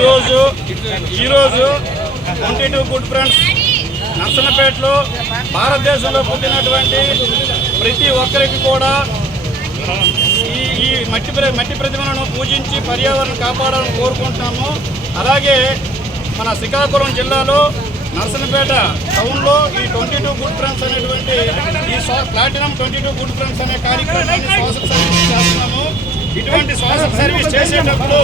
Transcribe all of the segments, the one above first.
ఈరోజు 22 good friends నర్సన్నపేటలో భారతదేశంలో పుట్టినటువంటి ప్రతి ఒక్కరికి కూడా ఈ మట్టి ప్రతిమలను పూజించి పర్యావరణం కాపాడాలని కోరుకుంటున్నాము. అలాగే మన శ్రీకాకుళం జిల్లాలో నర్సన్నపేట టౌన్లో ఈ 22 గుడ్ ఫ్రెండ్స్ అనేటువంటి ఈ ప్లాటినం 22 గుడ్ ఫ్రెండ్స్ అనే కార్యక్రమాన్ని సోషల్ సర్వీస్ చేస్తున్నాము. ఇటువంటి సోషల్ సర్వీస్ చేసేటప్పుడు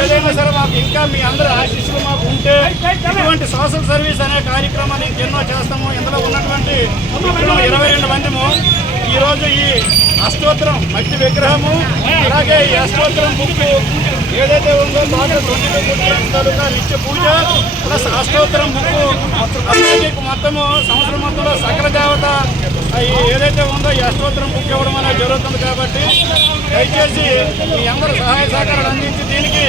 ఏదైనా సరే మాకు ఇంకా మీ అందరి ఆశీస్సులు మాకు ఉంటే ఇటువంటి సోషల్ సర్వీస్ అనే కార్యక్రమాన్ని ఇంకెన్నో చేస్తాము. ఇందులో ఉన్నటువంటి 22 మందిము ఈరోజు ఈ అష్టోత్తరం మట్టి విగ్రహము, అలాగే ఈ అష్టోత్తరం బుక్ ఏదైతే ఉందో తాలూకా నిత్య పూజ ప్లస్ అష్టోత్తరం బుక్ మొత్తము సంవత్సరం మొత్తంలో సకల దేవత ఏదైతే ఉందో ఈ అష్టోత్తరం బుక్ ఇవ్వడం అనేది జరుగుతుంది. కాబట్టి దయచేసి మీ అందరూ సహాయ సహకారాలు అందించి దీనికి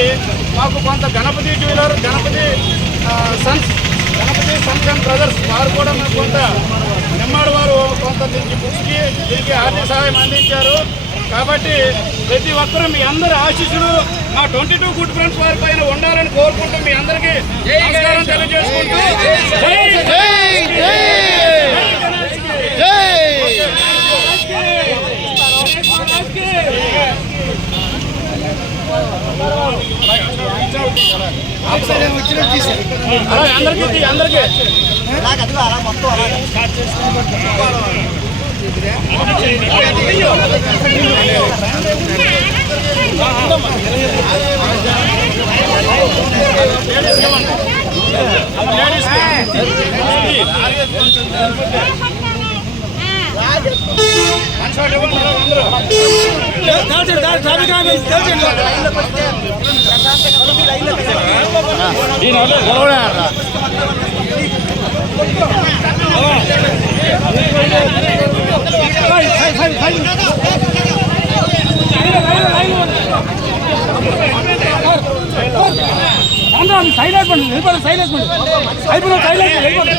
మాకు కొంత Ganapati jeweller, Ganapati sons and brothers వారు కూడా మాకు కొంత నిమ్మాడు వారు కొంత దీనికి బుక్స్కి దీనికి ఆర్థిక సహాయం అందించారు. కాబట్టి ప్రతి ఒక్కరూ మీ అందరి ఆశీస్సులు మా 22 గుడ్ ఫ్రెండ్స్ వారి పైన ఉండాలని కోరుకుంటూ మీ అందరికీ నమస్కారం తెలియజేసుకుంటూ అందరికీ సైడ్ అయిపోండి, సైడ్ అయిపోండి, అయిపోయింది సైడ్ అయిపోండి,